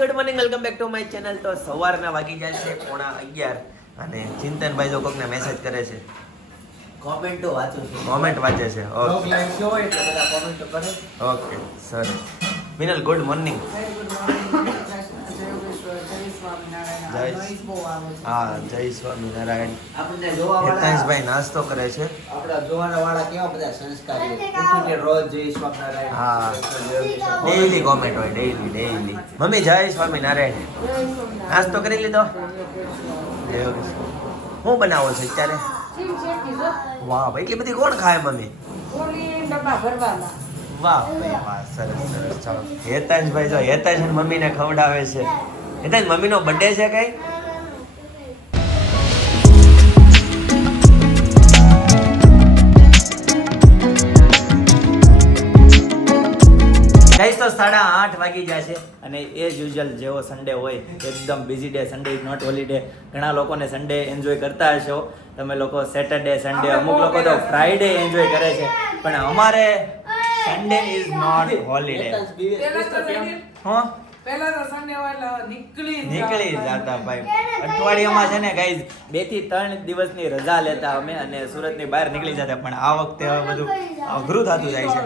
Good morning, welcome back to my channel. તો સવારના વાગી જાય છે 11:30 અને ચિંતનભાઈ જો કોકને મેસેજ કરે છે. કોમેન્ટ વાંચું છું. કોમેન્ટ વાંચે છે. ઓકે એટલે બધા કોમેન્ટ કરે. ઓકે સરસ. Minal good morning. હા જય સ્વામિનારાયણ. આપણને જોવાવાળા હેતાંશભાઈ નાસ્તો કરે છે. આપણા જોવાવાળા કેવા બધા સંસ્કારી ઉઠીને રોજ જય સ્વામિનારાયણ. હા ડેઈલી કોમેન્ટ હોય, ડેઈલી. મમ્મી જય સ્વામિનારાયણ. નાસ્તો કરી લીધો? શું બનાવો છો અત્યારે? વાહ ભાઈ, એટલી બધી કોણ ખાય મમ્મી? વાહ ભાઈ વાહ, સરસ સરસ. ચાલો હેતાંશભાઈ જો હેતાંશ અને મમ્મીને ખવડાવે છે. હેતાંશ મમ્મીનો બર્થડે છે કઈ? ગાઈસ તો 8:30 વાગી ગયા છે અને એઝ યુઝ્યુઅલ જેવો સન્ડે હોય એકદમ busy day. Sunday is not holiday. ઘણા લોકોને સન્ડે એન્જોય કરતા હશો તમે લોકો. સેટરડે સન્ડે, અમુક લોકો તો ફ્રાઈડે એન્જોય કરે છે, પણ અમારે સન્ડે ઇઝ નોટ હોલિડે. હા પહેલા તો સન્ડે વાળા નીકળી જતા ભાઈ. અઠવાડિયામાં છે ને ગાઈઝ 2 થી 3 દિવસની રજા લેતા અમે અને સુરતની બહાર નીકળી જતા, પણ આ વખતે હવે બધું અઘરું થતું જાય છે.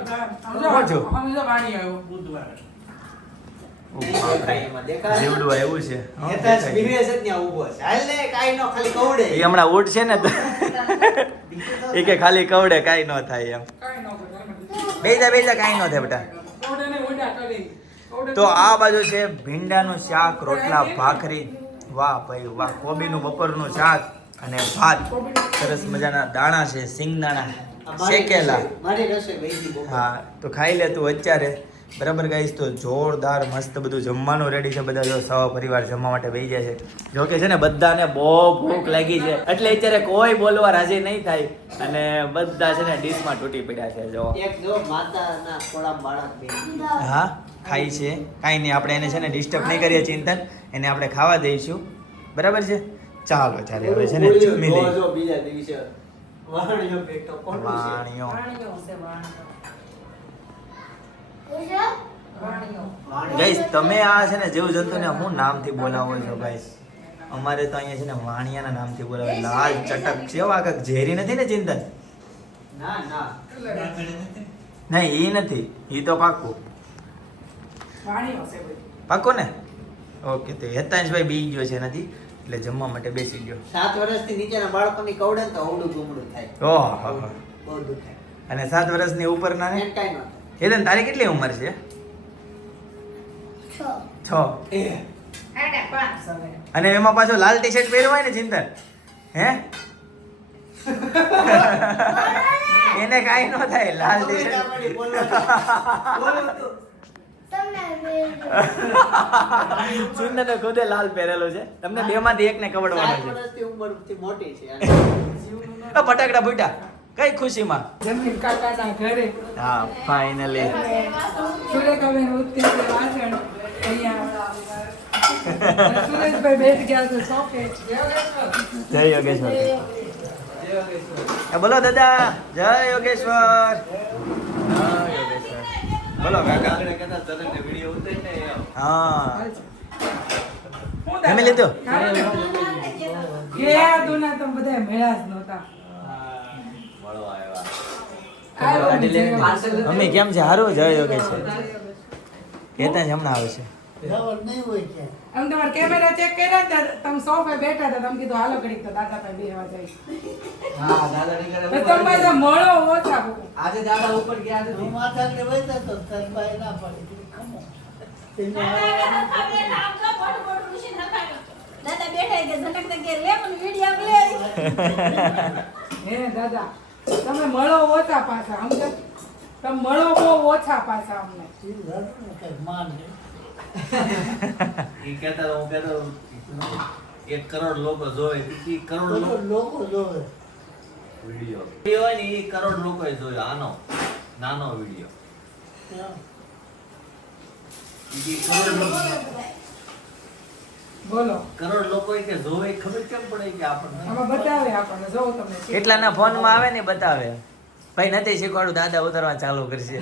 જીવડું આવ્યું છે. હેતાંશ બીરે છે ત્યાં ઊભો છે. હાલ ને કાઈ નો ખાલી કવડે. એ હમણાં ઉઠ છે ને તો એ કે ખાલી કવડે કાઈ ન થાય એમ. બેજા કાઈ ન થાય બેટા. તો આ બાજુ છે ભીંડાનું શાક, રોટલા, ભાખરી. વાહ ભાઈ વાહ. કોબીનું બપોરનું શાક અને ભાત. સરસ મજાના દાણા છે, સિંગદાણા શેકેલા. મારી રસોઈ વૈદી બહુ. હા તો ખાઈ લે તું અત્યારે. બરાબર ગાઈસ, તો જોરદાર મસ્ત બધું જમવાનું રેડી છે. બધા જો સહ પરિવાર જમવા માટે બેસી જાય છે. જો કે છે ને બધાને બહુ ભૂખ લાગી છે, એટલે અત્યારે કોઈ બોલવા રાજી નહીં થાય અને બધા છે ને ડીશમાં તૂટી પડ્યા છે. જો એક જો માતાના થોડા બાળક બે. હા ખાઈ છે, કાંઈ નહીં. આપણે એને છે ને ડિસ્ટર્બ નહીં કરીએ ચિંતન, એને આપણે ખાવા દઈશું. બરાબર છે? ચાલો ત્યારે હવે છે ને જમી લઈએ. જો બીજા દિવસે વાણિયો બેટો કોણ છે? વાણિયો. ગાઈસ તમે આ છે ને જીવજંતુને શું નામથી બોલાવો છો ગાઈસ? અમારે તો અહીંયા છે ને વાણિયાના નામથી બોલાવે. લાલ ચટક કેવા કાક ઝેરી નથી ને ચિંતન? ના ના નહીં ઈ નથી, ઈ તો પાક્કું. પાક્કું ને? ઓકે. તો હેતાંશભાઈ બી ગયો છે નથી, એટલે જમવા માટે બેસી ગયો. 7 વર્ષથી નીચેના બાળકોની કવડે ને તો અવડું ગુમડું થાય. ઓહ બહુ દુઃખ થાય. અને 7 વર્ષની ઉપરના ને? એને કાઈ ન થાય. હેતન તારી કેટલી ઉંમર છે? 6. અને એમાં પાછો લાલ ટી શર્ટ પહેર્યો હોય ને ચિંતન, હે એને કાઈ ન થાય. લાલ ટી શર્ટ ચિંતને ખુદે લાલ પહેરેલો છે. તમને બે માંથી એકને કવડવાનો 7 છે. વર્ષથી ઉંમરથી મોટી છે. ફટાકડા ફૂટા કઈ ખુશીમાં? જમીન કાકાના ઘરે હા ફાઇનલી. સુરેખાબેન ઉઠતી છે વાસણ અહીંયા સુરેશભાઈ બેઠ ગયા છે સોફે. જય યોગેશ્વર. બોલો દાદા જય યોગેશ્વર. જય યોગેશ્વર. બોલો કાકા. હા જમી લીધું? ગયા દુના તમે બધા મેળા જ નહોતા. મમ્મી કેમ છે? હારું? જય યોગેશ્વર. કેતા જ હમણાં આવે છે. આમ તમારે કેમેરા ચેક કર્યા હતા, તમે સોફે બેઠા હતા, તમે કીધું હાલો ઘડીક તો દાદા પાસે બેહવા જાય. હા દાદા ની ઘરે તો તમે બધા મળો ઓછા બહુ. આજે દાદા ઉપર ગયા છે. માથા કે વૈતા તો તરબાઈ ના પડી ખમો દાદા બેઠા કે ઝટક કે લે મને વિડિયો લે. હે દાદા તમે મળો ઓછા પાછા. સમજો તમે મળો બહુ ઓછા પાછા અમને. કઈ માન ઈ કહેતા હું કહેતો 1 કરોડ લોકો જોવે. 1 કરોડ લોકો જોવે વિડિયો હોય ને 1 કરોડ લોકોએ જોયો. આનો નાનો વિડિયો 1 કરોડ લોકો બોલો કરોડ લોકો કે જોવે ખબર કેમ પડે કે આપણને આમાં બતાવે આપણને. જો તમને કેટલાના ફોનમાં આવે ને બતાવે. ભાઈ નથી શીખવાડું, દાદા ઉતારવા ચાલુ કરશે.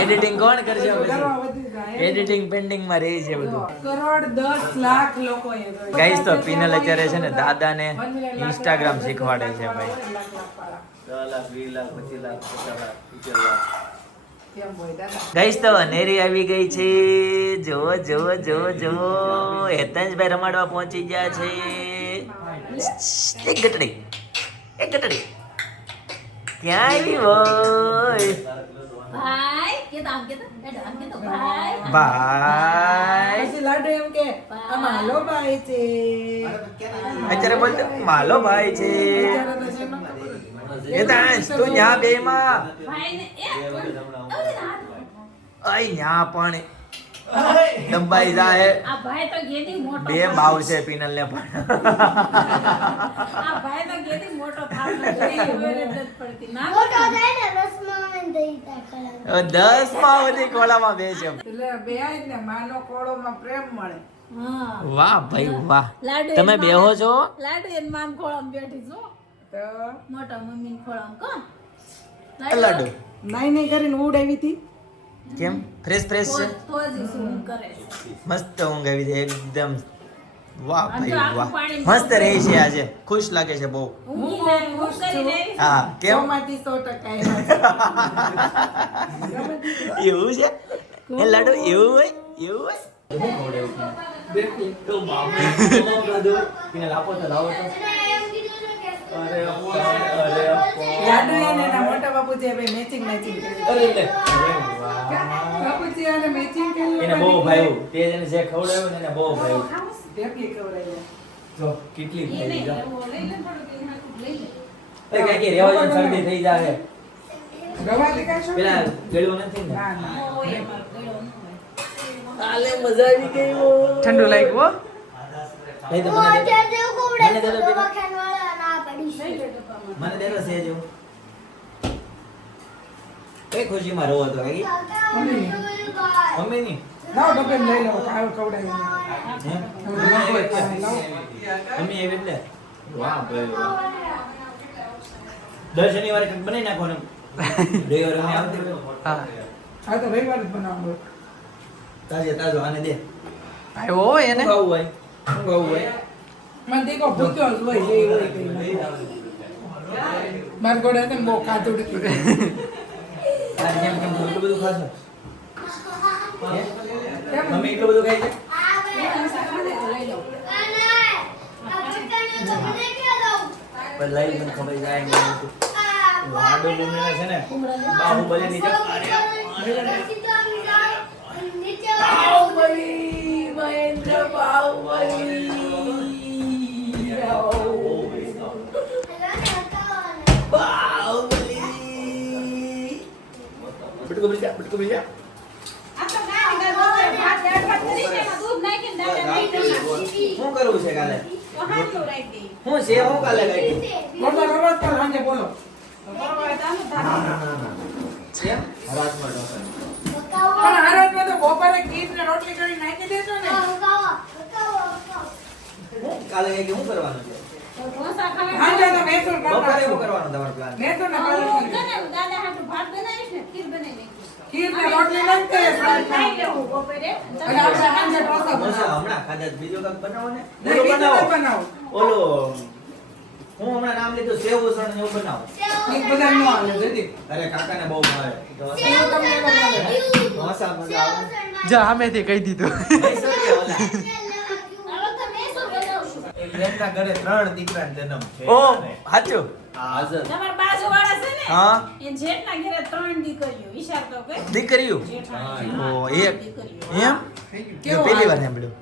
એડિટિંગ કોણ કરશે કરવા વધી જાય. એડિટિંગ પેન્ડિંગ માં રહી છે બધું. કરોડ 10 લાખ લોકો એ જોયું. ગાઈસ તો પિનલ અત્યારે છે ને દાદાને Instagram શીખવાડે છે ભાઈ. 10 લાખ 20 લાખ 25 લાખ 50 લાખ 70 લાખ. કેમ હોય દાદા? ગાઈસ તો અનેરી આવી ગઈ છે. જોવો જોવો જોવો જોવો, હેતંજભાઈ રમાડવા પહોંચી ગયા છે. એક ગટડી ક્યાં આવી હોય ભાઈ કે તો આમ કે તો ભાઈ ભાઈ. પછી લાડુ એમ કે આમાં હાલો ભાઈ છે. અત્યારે બોલતો માલો ભાઈ છે. હેતાંશ તું ન્યા બે માં ભાઈ ને આઈ ન્યા પણ દંબાઈ જાય. આ ભાઈ તો ગેડી મોટો બે ભાવ છે પિનલ ને પણ. આ ભાઈ તો ગેડી મોટો થાપ નથી પડતી ના મોટો થાય ને રસમાં દઈ તા 10 માં બધી કોળામાં બે છે. એટલે બે આય ને માનો કોળોમાં પ્રેમ મળે. હા વાહ ભાઈ વાહ. લાડુ તમે એન બેહો છો? લાડુ એન મામ ખોળામાં બેઠી છું તો મોટા મમ્મી ને ખોળામાં કોણ લાડુ નહીં કરીને ઉડાવી હતી. કેમ ફ્રેશ ફ્રેશ છે, તો જ શું કરે છે મસ્ત ઊંઘ આવી છે એકદમ. વાહ આમ તો ભાઈ આખું વાહ, પાણી મસ્ત રહી છે આજે, ખુશ લાગે છે બહુ. ઊંઘી જાય ઊંઘ કરીને આવી. હા કેમ 100 માંથી 100% આવ્યા છે. એવું છે એ લાડુ? એવું હોય એવું હોય. લાડુ અને એના મોટા બાપુજી હવે મેચિંગ બાપુજી અને મેચિંગ એને બહુ ભાવ્યું, તે જેને જે ખવડાવ્યું ને એને બહુ ભાવ્યું. ઢેફલી ખવડાવ્યા. જો કેટલી એ ભાઈ નહીં જો. લેવો, લઈ લે થોડુંક એના હાથું લઈ લે. એ કાંઈક રહેવા દે, શરદી થઈ જાય. દવા લેખાશો? પેલા ગળ્યું નથી ને? ના ના હોય એમાં ગળો ન હોય. ઠંડુ લાગ્યું હો. લઈ દો, ઓ મને દે અત્યારે દો. જેવું કોવડે મને દે દો, પેલા. દવાખાના વાળા ના પડી છે. મને દે દો સેજ એવું. કઈ ખુશીમાં રહો તો કાકી? મમ્મી ની લાવો ડબ્બે લઈ લો ખાવ ખવડાવીને. મમ્મી એવી એટલે વાહ ભાઈ વાહ. દર શનિવારે કંઈક બનાવી નાખવાનું. રવિવારે અમે આવતી હોય. હા તો રવિવાર જ બનાવવું. તાજે તાજો આને દે. આવ્યો હોય એને શું ખાવું હોય? શું ખાવું હોય? મને દેખો ભૂખ્યો જ હોય જે હોય તે. માર ગોળે છે ને બહુ ખાધું નથી. તારે જેમ કેમ એટલું બધું ખાશો? હે? કેમ? મમ્મી એટલું બધું ખાય છે? પણ લઈ મને ખબર જાય નહીં. લાડુ બુમીને છે ને બાહુબલી ની બાહુબલી, મહેન્દ્ર બાહુબલી. બટકું ભરી જા, બટકું ભરી જા. આ તો કાંઈ નહીં, ભાત દાળ ભાત કરી છે, એમાં દૂધ નાખીને દાળ નાખી દે. શું કરવું છે કાલે? તો હાથનું રાખી દે. શું છે હું કાલે કાંઈ? બોલો રોજ કાલ સાંજે બોલો. બરાબર, ચાલુ થાય. કેમ? રાતમાં ઢોકળા. પણ આરાધમાં તો બપોરે ખીર ને રોટલી કરી નાખી દેશો ને. હું કાલે કાંઈ શું કરવાનું છે? તો ઢોસા ખાવા સાંજે તો મૈસૂર બપોરે કરતા શું કરવાનું તમારો પ્લાન? મૈસૂર ને હું કાલે છે ને દાદા હાટુ ભાત બનાવીશ ને ખીર બનાવી નાખીશ. ખીર ને રોટલી નાખી દે. ખાઈ લેવું બપોરે. અને આપણે સાંજે ઢોસા ઢોસા બનાવો. હમણાં ખાધા જ બીજો કાંઈક બનાવો ને. નહીં, ઓલો બીજું બનાવો. કંઈ બનાવો. ઓલો હું હમણાં નામ લીધું સેવ ઉસળ ને એવું બનાવો. ઈ બધા ન હાલે, જયદીપ. અરે કાકાને બહુ ભાવે. એવું તમને ન ભાવે. ઢોસા મજા આવે. જા સામેથી કહી દીધું મૈસૂર કે ઓલા? હાલો તો મૈસૂર બનાવશું. એમના ઘરે 3 દીકરાનો જન્મ છે. ઓ સાચું. હાજર. તમારા બાજુવાળા છે ને હા એ જેઠના ઘરે 3 દીકરીઓ વિચાર તો કે દીકરીઓ. જેઠાણી. ઓ ત્રણ એક દીકરીઓ. એમ કેવું પહેલી વાર હાલે? સાંભળ્યું.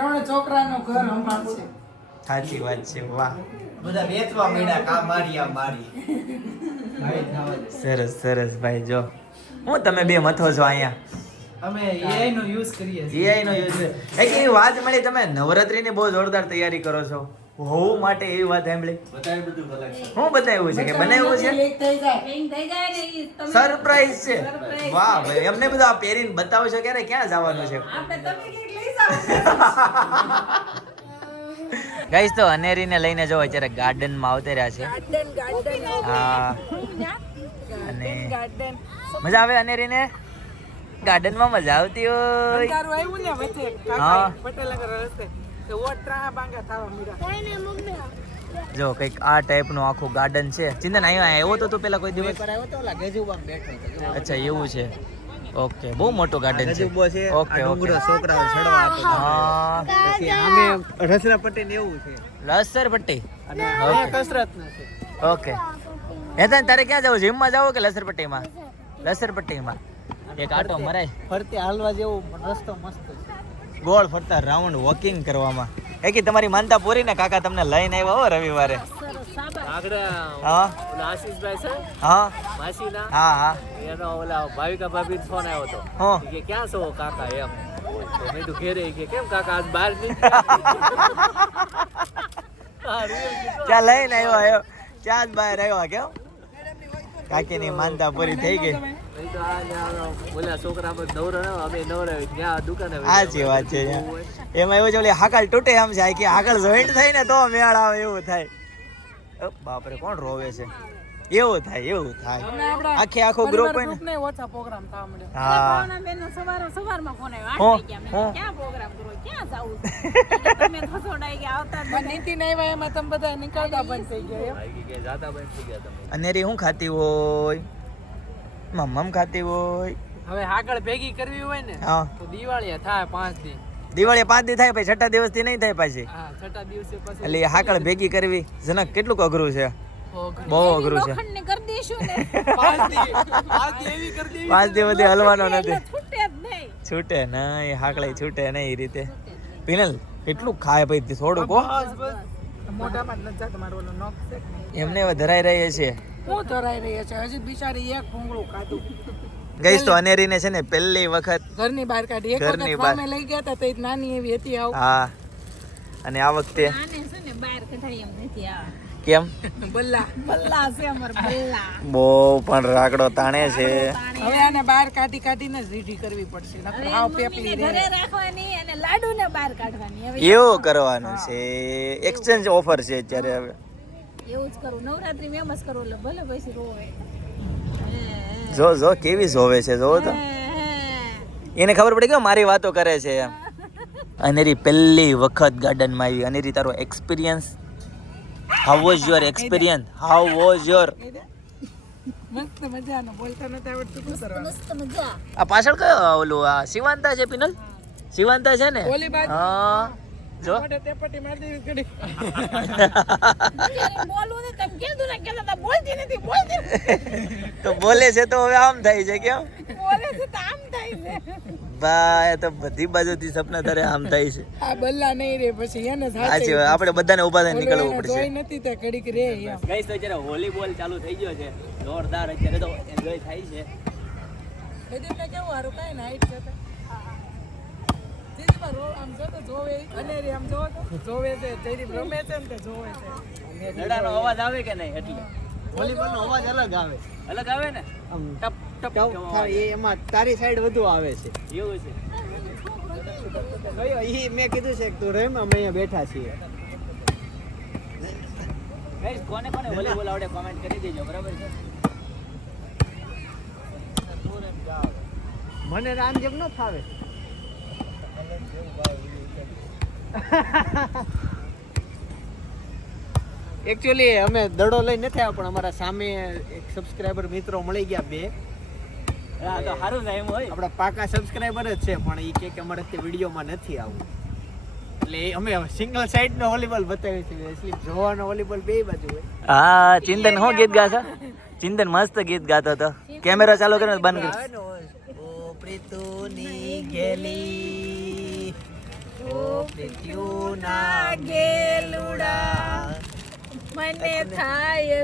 3 છોકરાનું ઘર સંભાળશે. સાચી વાત છે. વાહ બધા વેચવા માંડ્યા કા મારી આ મારી. સરસ સરસ ભાઈ. જો હું તમે બે મથો છો અહીંયા. અમે AI નો યુઝ કરીએ છીએ AI નો યુઝ એક એવી વાત મળી, તમે નવરાત્રીની બહુ જોરદાર તૈયારી કરો છો હોવું માટે, એવી વાત સાંભળી. બધાય બધું collection. શું બતાવ્યું છે કે બનાવ્યું છે? લીક થઈ જાય. Ring થઈ જાય ને ઈ તમે સરપ્રાઈઝ છે. Surprise વાહ છે. ભાઈ, એમને બધું આ પહેરીને બતાવશો ક્યારે, ક્યાં જવાનું છે? આપણે તમે ક્યાંક લઈ જાઓ ગાઈસ તો અનેરીને લઈને જો અત્યારે ગાર્ડનમાં આવતે રહ્યા છે. ગાર્ડન હા અને ગાર્ડન મજા આવે અનેરીને ગાર્ડનમાં મજા આવતી હોય. અંધારું આવ્યું ને વચ્ચે હા. કાકા પટેલનગર રસ્તે તો ઓટ ત્રાહા બાંગા થાવા મીરા કોઈને મમ્મી જો કંઈક આ ટાઈપનું આખું ગાર્ડન છે. ચિંતન અહીંયા આવ્યો તો તું પેલા કોઈ દિવસ? અચ્છા એવું છે. ઓકે બહુ મોટું ગાર્ડન છે. ઓકે ઓકે છોકરાઓ ચડવા હા પછી આમે રસરાપટ્ટી ને એવું છે લસર પટ્ટી. અને ઓકે. કસરત નું છે. ઓકે હેતન તારે ક્યાં જવું? જીમમાં જાવ કે લસરપટ્ટીમાં? લસરપટ્ટીમાં એક આટો મરાય. ફરતે હાલવા જેવું રસ્તો મસ્ત છે. ગોળ ફરતા રાઉન્ડ વોકિંગ કરવામાં. એકી તમારી માનતા પૂરી ને કાકા તમને લઈને આવ્યા હો રવિવારે. આગળ હા ઓલા આશીષભાઈ છે હા માસીના હા હા એનો ઓલા ભાવિકા ભાભી ફોન આવ્યો હતો હો કે ક્યાં છો કાકા એમ તો મેં તો ઘેરે કે કેમ કાકા આજ બહાર નહીં ક્યાં લઈને આવ્યો ક્યાં જ બહાર આવ્યા કેમ? કાકીની માનતા પૂરી થઈ ગઈ. નહીં તો ઓલા છોકરા પર નવરો ને અમે નવરાવી ત્યાં દુકાને સાચી વાત છે. એમાં એવું છે ઓલી હાકલ તૂટે એમ છે કે આગળ જોઈન્ટ થાય ને તો મેળ આવે એવું થાય. બાપરે કોણ રોવે છે? એવું થાય આખે આખો ગ્રુપ હોય ને. ને ઓછા પ્રોગ્રામ થવા મળ્યો હા ભાવના બેનનો સવારમાં ફોન આવ્યો 8 હો, વાગ્યા. મેં હો. કીધું, ક્યાં પ્રોગ્રામ કરો ક્યાં જાવું છે? તમે ખસોડાઈ ગયા આવતા જ પણ નીતિ ને આવ્યા એમાં તમે બધા નીકળતા બંધ થઈ ગયા એમ. કે જાતા બંધ થઈ ગયા તમે અનેરી શું ખાતી હોય? મમ્મમ ખાતી હોય. હવે આગળ ભેગી કરવી હોય ને હા તો દિવાળી થાય 5 દી. દિવાળી 5 દી થાય પછી છઠ્ઠા દિવસથી નહીં થાય પાછી. હા છઠ્ઠા દિવસે પછી એટલે હાકળ ભેગી કરવી જનક કેટલું અઘરું છે. બહુ અઘરું છે. લોખંડને કરી દઈશું ને 5 દી એવી કરી દેવી 5 દિવસ સુધી હલવાનો નથી. એટલે છૂટે જ નહીં. છૂટે નહીં હાકળે છૂટે નહીં એ રીતે. પિનલ કેટલું ખાય પછી થોડુંક હો. મોઢામાં જ નથી જાતો મારો ઓલો નખ છે કે નહીં. એમને હવે ધરાઈ રહી છે. હું ધરાઈ રહી છે હજી બિચારી એક ભૂંગળું ખાધું ગઈશ તો અનેરીને છે ને પહેલી વખત. ઘરની બહાર કાઢી એક ઘરની વખત બહાર. ફામે લઈ ગયા હતા તો એ નાની એવી હતી આવ હા અને આ વખતે આને છે ને બહાર કઢાય એમ નથી આ કેમ? બલ્લા બલ્લા છે અમાર બલ્લા બહુ પણ રાકડો તાણે છે. હવે આને બહાર કાઢીને જ રીઢી કરવી પડશે નકર હાવ પેપલી મમ્મીને રહે ઘરે રાખવાની અને લાડુને બહાર કાઢવાની હવે એવું કરવાનું છે. એક્સચેન્જ ઓફર છે અત્યારે હવે. એવું જ કરું નવરાત્રી એમ જ કરું એટલે ભલે પછી રોવે જો કેવી જોવે છે જોવો તો. એને ખબર પડી કે મારી વાતો કરે છે એમ. અનેરી પહેલી વખત ગાર્ડનમાં આવી. અનેરી તારો experience how was your experience? How was your? મસ્ત મજાનો બોલતા નથી આવડતું શું કરવાનું મસ્ત મજા આ પાછળ કયો ઓલું આ શિવાંતા છે પિનલ? શિવાંતા છે ને? ઓલી બાજુ. હા જો મોઢે તેપટી મારી દેવી ઘડી જ્યારે બોલવું ને તમે કીધું ને કે તો બોલતી નથી તો બોલે છે તો હવે આમ થાય છે કેમ? બોલે છે તો આમ થાય છે ભાઈ તો બધી બાજુથી સપના તારે આમ થાય છે. આ બલ્લા નહીં રે પછી એને સાચી વાત. આપણે બધાને ઊભા થઈને નીકળવું પડશે. જોઈ નથી તો ઘડીક રે એમ ગઈસ તો અત્યારે વોલીબોલ ચાલુ થઈ ગયો છે જોરદાર. અત્યારે તો એન્જોય થાય છે. કદીમને કેવું હારું કાંઈ ને હાઈટ છે તો. દીદીમાં આમ જો તો જોવે અને રે આમ જોવો તો જોવે છે જયદીપ રમે છે ને તે જોવે છે દડાનો અવાજ આવે કે નહીં? એટલે વોલીબોલ નો અવાજ અલગ આવે અલગ આવે ને આમ ટપ ટપ એ એમાં તારી સાઈડ વધુ આવે છે એવું છે. કયો ઈ મેં કીધું છે કે તું રેમ અમે અહીંયા બેઠા છીએ ગઈસ કોને કોને વોલીબોલ આવડે કોમેન્ટ કરી દેજો બરાબર છે. મને રામ જેમ ન ફાવે એકચ્યુઅલી અમે દડો લઈ નથી આવ્યા પણ અમારા સામે એક સબસ્ક્રાઇબર મિત્રો મળી ગયા 2 હા તો સારું છે એમ હોય. આપણા પાકા સબસ્ક્રાઇબર જ છે પણ એ કે અમારે તે વિડીયોમાં નથી આવવું એટલે અમે સિંગલ સાઈડ નો વોલીબોલ બતાવી છે એટલે જોવાનો વોલીબોલ બે બાજુ હોય હા ચિંતન શું ગીત ગાતો? ચિંતન મસ્ત ગીત ગાતો હતો. કેમેરા ચાલુ કરીને બંધ કર. ઓ પ્રીતુની ગેલી ઓ પ્રીત્યુના ગેલુડા મને થાય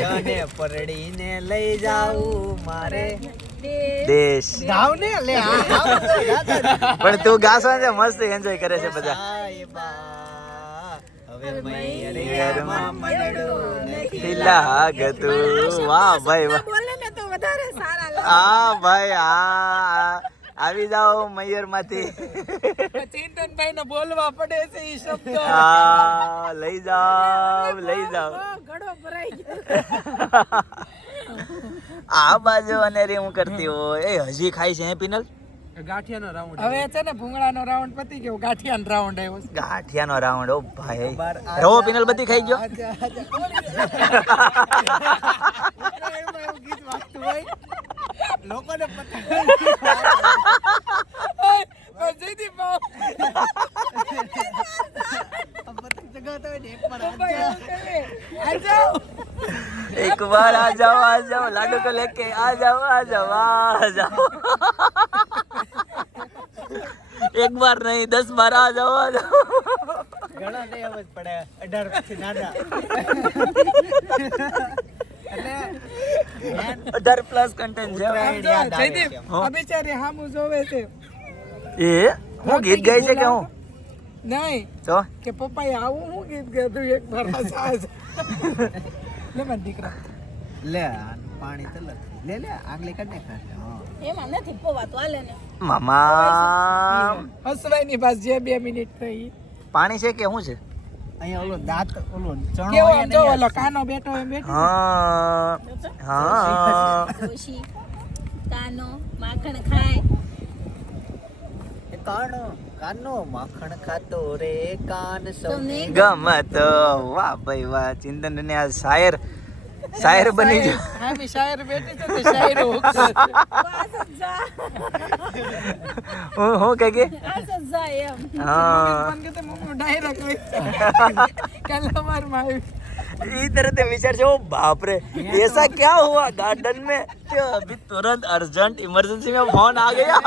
યાને પરડીને લઈ જાઉં મારે દેશ ગાવ ને લે પણ તું ગાસો ને મસ્ત એન્જોય કરે છે બધા. હવે મૈયરમાં મનડું નથી લાગતું. વાહ ભાઈ વાહ. બોલે ને તો વધારે સારા લાગે હા ભાઈ હા આવી જાઓ મૈયર માંથી. ચિંતનભાઈ ને બોલવા પડે છે ઈ શબ્દ. આ લઈ જાવ ઘડો ભરાઈ ગયો. આ બાજુ અનેરી હું કરતી હોય એ હજી ખાય છે હે પિનલ ગાંઠિયાનો રાઉન્ડ હવે છે ને ભૂંગળાનો રાઉન્ડ પતી ગયો, ગાંઠિયાનો રાઉન્ડ આવ્યો છે. ગાંઠિયાનો રાઉન્ડ ઓ ભાઈ રવો પિનલ બધી ખાઈ ગયો ઉત્તરાયણમાં એવું ગીત વાગતું હોય લોકોને પતંગ જયદીપ બાવ, પતંગ ચગાવતા હોય ને એક પર ભાઈ એવું કરે. આ જાઓ. एक बार आ जाओ लाडू को लेके आ जाओ एक बार नहीं 10 बार आ जाओ ઘણા નહીં એમ જ પડે 18 પછી નાના એટલે 18 પ્લસ કન્ટેન્ટ છે ઉત્તરાયણ જો, યાદ આવે જયદીપ, છે. આ બિચારી હામું જોવે છે. એ હું ગીત ગાય છે કે હું નહીં તો કે પપ્પાએ આવું હું ગીત ગાતું એક વાર આ સાસ. લે મારા દીકરા. લે આ પાણી તો લે આંગળી કાઢ ને એમાં નથી પોવાતું, હાલે ને. મામા હસવાઈની પાસ જે 2 મિનિટ થઈ. પાણી છે કે શું છે અહીંયા ઓલો દાંત ઓલો ચણો કેવો હોય આમ ને જો યાર. ઓલો કાનો બેઠો એમ બેઠો. હા ડોશી, કાનો માખણ ખાય. એ કાનો માખણ ખાતો રે કાન સૌને તમને ગમત વાહ ભાઈ વાહ ચિંતન ને આ શાયર બની ગયો હા બી શાયર બેઠી છે તે શાયરો હુકશે. હું કે આ જાય એમ. હા મન કે તે મમ્મી ડાયરેક્ટ લઈ કલમારમાં આવી. इधर से विचार से ओ बाप रे ऐसा क्या हुआ गार्डन में कि अभी तुरंत अर्जेंट इमरजेंसी में फोन आ गया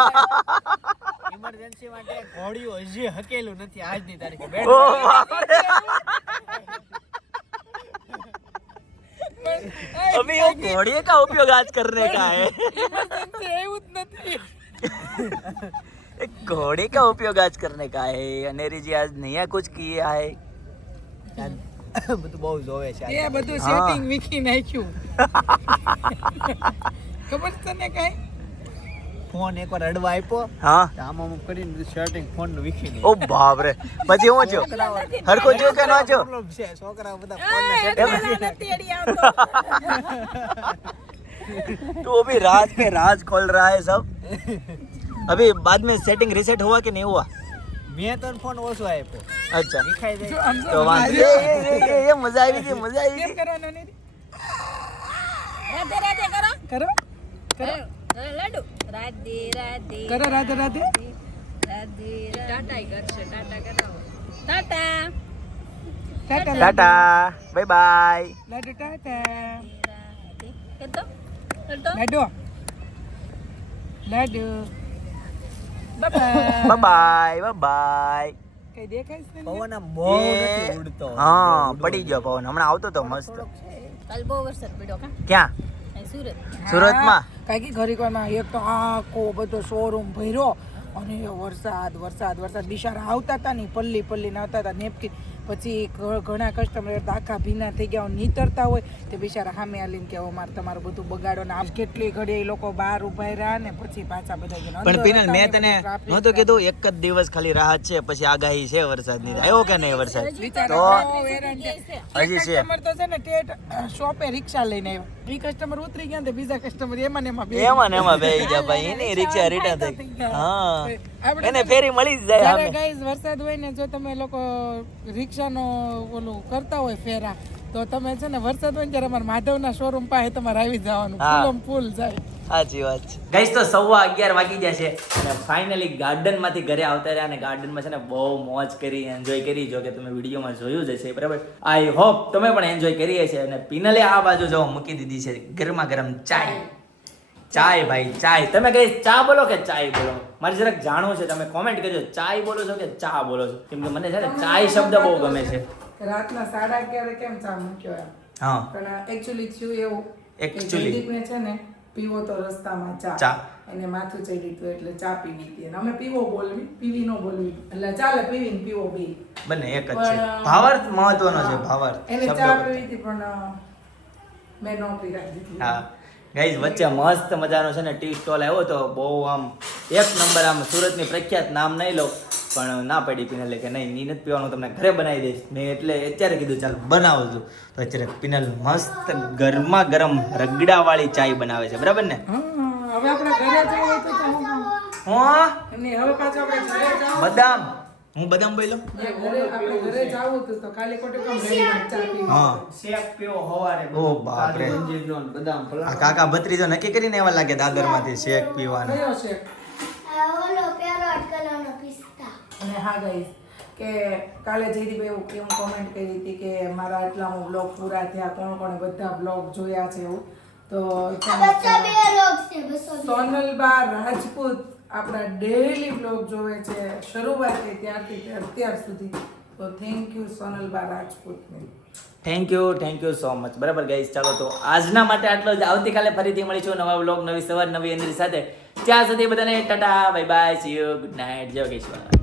ઇમરજન્સી માટે ઘોડિયું હજી હકેલું નથી આજની તારીખે ओ બેઠો बाप रे अभी वो घोड़े का उपयोग आज करने का है Emergency એવું જ નથી. एक घोड़े का उपयोग आज करने का है अनेरी जी आज नया कुछ किया है બધું બહુ જોવે છે એ બધું હા. સેટિંગ વીખી નાખ્યું. ખબર છે તને કઈ? ફોન એકવાર અડવા આપ્યો हाँ તો આમ આમ કરીને સેટિંગ ફોન નું વીખી ओ बाप रे પછી હું છો હરકો જો કે ના છો પ્રોબ્લેમ છે છોકરા બધા ફોન ને એટલે તેડી આવતો. तो अभी राज पे राज खोल रहा है सब अभी बाद में सेटिंग रीसेट हुआ कि नहीं हुआ મેં તો ફોન ઓછો આપ્યો अच्छा વિખાઈ જો જાય આમ જો तो वांधो ये मजा आई थी मजा आई કેમ थी કરવાનું નહીં? રાધે રાધે કરો. કરો લાડુ રાધે રાધે કરો રાધે રાધે. રાધે ટાટા કરશે, ટાટા કરાવો. ટાટા ટાટા टाटा बाय बाय લાડુ ટાટા રાધે. કરતો કરતો. લાડુ લાડુ बाय बाय बाय કઈ દેખાય છે તને? પવન આમ બહુ નથી ઉડતો હા પડી ગયો પવન હમણાં આવતો તો મસ્ત કાલ બહુ વરસાદ પડ્યો કા ક્યાં અહીં સુરત. સુરતમાં કાંઈક ઘડીકમાં એક તો આખો બધો શોરૂમ ભર્યો અને વરસાદ વરસાદ વરસાદ બિચારા આવતા હતા ને પલ્લી આવતા હતા નેપકી પછી ઘણા કસ્ટમર આખા ભીના થઈ ગયા નીતરતા હોય તે બિચારા સામે આલીને કે અમારે તમારું બધું બગાડો ને આમ કેટલી ઘડી એ લોકો બહાર ઉભા રહ્યા ને પછી પાછા બધા ગયા. પણ અંદર પિનલ હતા મેં ને તને traffic નહોતું કીધું એક જ દિવસ ખાલી રાહત છે પછી આગાહી છે વરસાદની આવ્યો કે નહીં વરસાદ બિચારા તો બહુ હેરાન છે. હજી છે કસ્ટમર તો છે ને ટેટ શોપે રિક્ષા લઈને આવ્યા એ કસ્ટમર ઉતરી ગયા ને તે બીજા કસ્ટમર એમાં ને એમાં બેસી એમાં ને એમાં બેહી ગયા ભાઈ એની રિક્ષા રિટર્ન થઈ હા આપણે એને ફેરી મળી જ જાય જ્યારે સામે ગાઈઝ વરસાદ હોય ને જો તમે લોકો રિક્ષાનો ઓલું કરતા હોય ફેરા તો તમે છે ને વરસાદ હોય ને ત્યારે અમારા માધવના શોરૂમ પાસે તમારે આવી જવાનું હા. ફૂલમ ફૂલ જાય. સાચી વાત છે ગાઈસ તો 11:15 વાગી ગયા છે અને ફાઇનલી ગાર્ડન માંથી ઘરે આવતા રહ્યા અને ગાર્ડનમાં છે ને બહુ મોજ કરી એન્જોય કરી જો કે તમે વિડીયોમાં જોયું જ હશે બરાબર આઈ હોપ તમે પણ એન્જોય કરી હશે અને પિનલે આ બાજુ જો મૂકી દીધી છે ગરમા ગરમ ચાય ભાઈ ચાય તમે કઈ ચા બોલો કે ચાય બોલો મારે જરાક જાણવું છે તમે કોમેન્ટ કરજો ચાય બોલો છો કે ચા બોલો છો કેમ કે મને છે ને ચાય શબ્દ બહુ ગમે છે રાતના 11:30 કેમ ચા મૂક્યો એમ હા પણ એકચ્યુઅલી થયું એવું કે Actually. જયદીપને છે ને પીવો તો રસ્તામાં ચા. ચા એને માથું ચડી હતું એટલે ચા પીવી હતી અને અમે પીવો બોલવી પીવી નો બોલવી એટલે ચાલે પીવી ને પીવો બી બંને એક જ છે પણ- ભાવાર્થ મહત્વનો છે ભાવાર્થ એને શબ્દો ચા કરતા. પીવી હતી પણ મેં નો પી રાખી હા ગાઈઝ વચ્ચે મસ્ત મજાનો છે ને ટી સ્ટોલ આવ્યો તો બહુ આમ એક નંબર આમ સુરતની પ્રખ્યાત નામ નહીં લો પણ ના પડી પિનલે કે નહીં ની નથી પીવાનું, તમને ઘરે બનાવી દઈશ. મેં એટલે અત્યારે કીધું ચાલ બનાવું છું. તો અત્યારે પિનલ મસ્ત ગરમા ગરમ રગડાવાળી ચાય બનાવે છે, બરાબર ને? હવે આપણે ઘરે જવું હોય તો હું એમની હવે પાછું આપણે ઘરે જાવ બદામ હું બદામ બોલ્યો. ઘરે આપણે ઘરે જાવું હતું તો ખાલી ખોટું કામ રેડીમેડ ચા પીવી. હા શેક પીવો હવારે ઓ બાપરે. કાજુ, અંજીરનો ને બદામ આ ફલાણા. કાકા ભત્રીજો નક્કી કરીને એવા લાગે દાદરમાંથી શેક પીવાના. કયો છે? ઓલો પેરોટ કલરનો પિસ્તા. અને હા ગાઈસ કે કાલે જયદીપભાઈ એવું કોમેન્ટ કરી હતી કે મારા આટલામાં બ્લોગ પૂરા થયા, કોણ કોણે બધા બ્લોગ જોયા છે એવું. તો આ 202 લોગ છે, 202. સોનલબા રાજપૂત આપણા ડેઈલી બ્લોગ જોવે છે શરૂઆતથી ત્યારથી તે અત્યાર સુધી. તો થેન્ક યુ સોનલબા રાજપૂતને. Thank you so much. બરાબર ગાઈસ, ચાલો તો આજના માટે આટલો જ. આવતીકાલે ફરીથી મળીશું નવા વ્લોગ, નવી સવાર, નવી એનર્જી સાથે. ત્યાં સુધી બધાને Tata, bye bye, C you, good night, જય યોગેશ્વર.